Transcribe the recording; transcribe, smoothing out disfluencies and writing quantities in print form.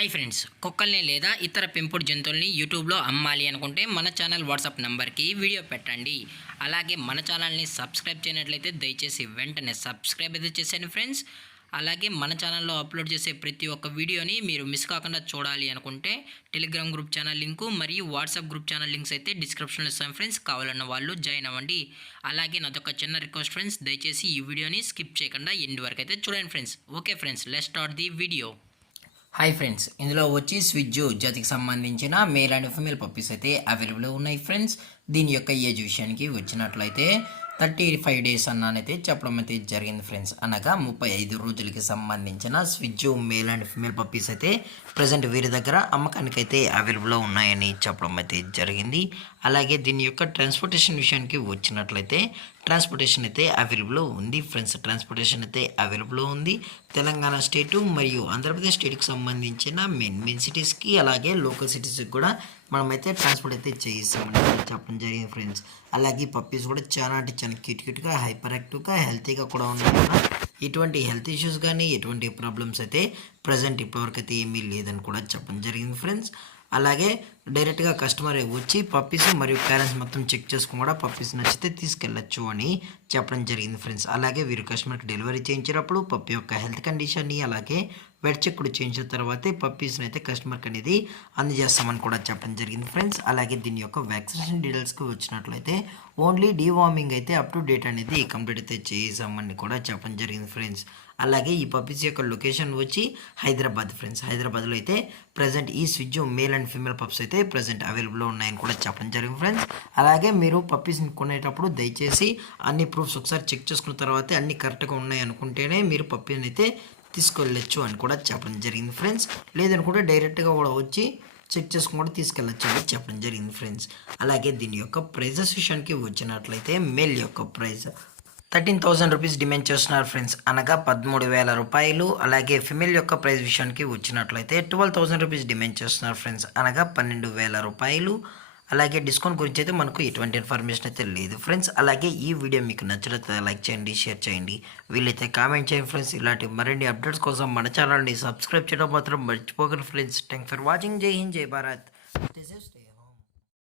Hi friends, కుక్కల్ని లేదా ఇతర పెంపుడు జంతువుల్ని యూట్యూబ్లో అమ్మాలి అనుకుంటే మన ఛానల్ వాట్సాప్ నెంబర్కి వీడియో పెట్టండి. అలాగే మన ఛానల్ని సబ్స్క్రైబ్ చేయనట్లయితే దయచేసి వెంటనే సబ్స్క్రైబ్ అయితే చేసేయండి ఫ్రెండ్స్. అలాగే మన ఛానల్లో అప్లోడ్ చేసే ప్రతి ఒక్క వీడియోని మీరు మిస్ కాకుండా చూడాలి అనుకుంటే టెలిగ్రామ్ గ్రూప్ ఛానల్ లింకు మరియు వాట్సాప్ గ్రూప్ ఛానల్ లింక్స్ అయితే డిస్క్రిప్షన్లో ఇస్తాను ఫ్రెండ్స్. కావాలన్న వాళ్ళు జాయిన్ అవ్వండి. అలాగే నాదొక చిన్న రిక్వెస్ట్ ఫ్రెండ్స్, దయచేసి ఈ వీడియోని స్కిప్ చేయకుండా ఎండ్ వరకు అయితే చూడండి friends. Okay friends, let's start the video. Hi friends, ఇందులో వచ్చి స్విజ్జు జాతికి సంబంధించిన మేల్ అండ్ ఫిమేల్ పప్పీస్ అయితే అవైలబుల్ ఉన్నాయి ఫ్రెండ్స్. దీని యొక్క ఏజ్ విషయానికి వచ్చినట్లయితే 35 డేస్ అన్నానైతే చెప్పడం అయితే జరిగింది ఫ్రెండ్స్. అనగా 35 రోజులకి సంబంధించిన స్విజ్జు మేల్ అండ్ ఫిమేల్ పప్పీస్ అయితే ప్రజెంట్ వీరి దగ్గర అమ్మకానికి అయితే అవైలబుల్లో ఉన్నాయని చెప్పడం అయితే జరిగింది. అలాగే దీని యొక్క ట్రాన్స్పోర్టేషన్ విషయానికి వచ్చినట్లయితే ట్రాన్స్పోర్టేషన్ అయితే అవైలబుల్ ఉంది ఫ్రెండ్స్. ట్రాన్స్పోర్టేషన్ అయితే అవైలబుల్ ఉంది. తెలంగాణ స్టేటు మరియు ఆంధ్రప్రదేశ్ స్టేట్కి సంబంధించిన మెయిన్ సిటీస్కి అలాగే లోకల్ సిటీస్కి కూడా మనమైతే ట్రాన్స్పోర్ట్ అయితే చేయిస్తామని చెప్పడం జరిగింది ఫ్రెండ్స్. అలాగే పప్పీస్ కూడా చాలా అంటే చాలా క్యూట్గా హైపర్ యాక్టివ్గా హెల్తీగా కూడా ఉన్నాయి కదా. ఎటువంటి హెల్త్ ఇష్యూస్ కానీ ఎటువంటి ప్రాబ్లమ్స్ అయితే ప్రజెంట్ ఇప్పటివరకు అయితే ఏమీ లేదని కూడా చెప్పడం జరిగింది ఫ్రెండ్స్. అలాగే డైరెక్ట్గా కస్టమర్ వచ్చి పప్పీస్ మరియు పేరెంట్స్ మొత్తం చెక్ చేసుకుని కూడా పప్పీస్ నచ్చితే తీసుకెళ్ళచ్చు అని చెప్పడం జరిగింది ఫ్రెండ్స్. అలాగే వీరు కస్టమర్కి డెలివరీ చేయించేటప్పుడు పప్పీ యొక్క హెల్త్ కండిషన్ని అలాగే వెట్ చెక్ కూడా చేయించిన తర్వాతే పప్పీస్ని అయితే కస్టమర్కి అనేది అందజేస్తామని కూడా చెప్పడం జరిగింది ఫ్రెండ్స్. అలాగే దీని యొక్క వ్యాక్సినేషన్ డీటెయిల్స్కి వచ్చినట్లయితే ఓన్లీ డీవార్మింగ్ అయితే అప్ టు డేట్ అనేది కంప్లీట్ అయితే చేసామని కూడా చెప్పడం జరిగింది ఫ్రెండ్స్. అలాగే ఈ పప్పీస్ యొక్క లొకేషన్ వచ్చి హైదరాబాద్ ఫ్రెండ్స్. హైదరాబాద్లో అయితే ప్రజెంట్ ఈ స్విజ్జు మేల్ అండ్ ఫీమేల్ పప్స్ అయితే ప్రజెంట్ అవైలబుల్లో ఉన్నాయని కూడా చెప్పడం జరిగింది ఫ్రెండ్స్. అలాగే మీరు పప్పీస్ని కొనేటప్పుడు దయచేసి అన్ని ప్రూఫ్స్ ఒకసారి చెక్ చేసుకున్న తర్వాత అన్ని కరెక్ట్గా ఉన్నాయి అనుకుంటేనే మీరు పప్పీని అయితే తీసుకెళ్ళచ్చు అని కూడా చెప్పడం జరిగింది ఫ్రెండ్స్. లేదనుకుంటే డైరెక్ట్గా కూడా వచ్చి చెక్ చేసుకుని కూడా తీసుకెళ్ళచ్చు అని చెప్పడం జరిగింది ఫ్రెండ్స్. అలాగే దీని యొక్క ప్రైజెస్ విషయానికి వచ్చినట్లయితే మేల్ యొక్క ప్రైస్ 13,000 రూపీస్ డిమాండ్ చేస్తున్నారు ఫ్రెండ్స్, అనగా 13,000 రూపాయలు. అలాగే ఫిమేల్ యొక్క ప్రైస్ విషయానికి వచ్చినట్లయితే 12,000 రూపీస్ డిమాండ్ చేస్తున్నారు ఫ్రెండ్స్, అనగా 12,000 రూపాయలు. అలాగే డిస్కౌంట్ గురించి అయితే మనకు ఎటువంటి ఇన్ఫర్మేషన్ అయితే లేదు ఫ్రెండ్స్. అలాగే ఈ వీడియో మీకు నచ్చినట్లయితే లైక్ చేయండి, షేర్ చేయండి, వీలైతే కామెంట్ చేయండి ఫ్రెండ్స్. ఇలాంటి మరిన్ని అప్డేట్స్ కోసం మన ఛానల్ని సబ్స్క్రైబ్ చేయడం మాత్రం మర్చిపోకండి ఫ్రెండ్స్. Thanks for watching. జై హింద్, జై భారత్.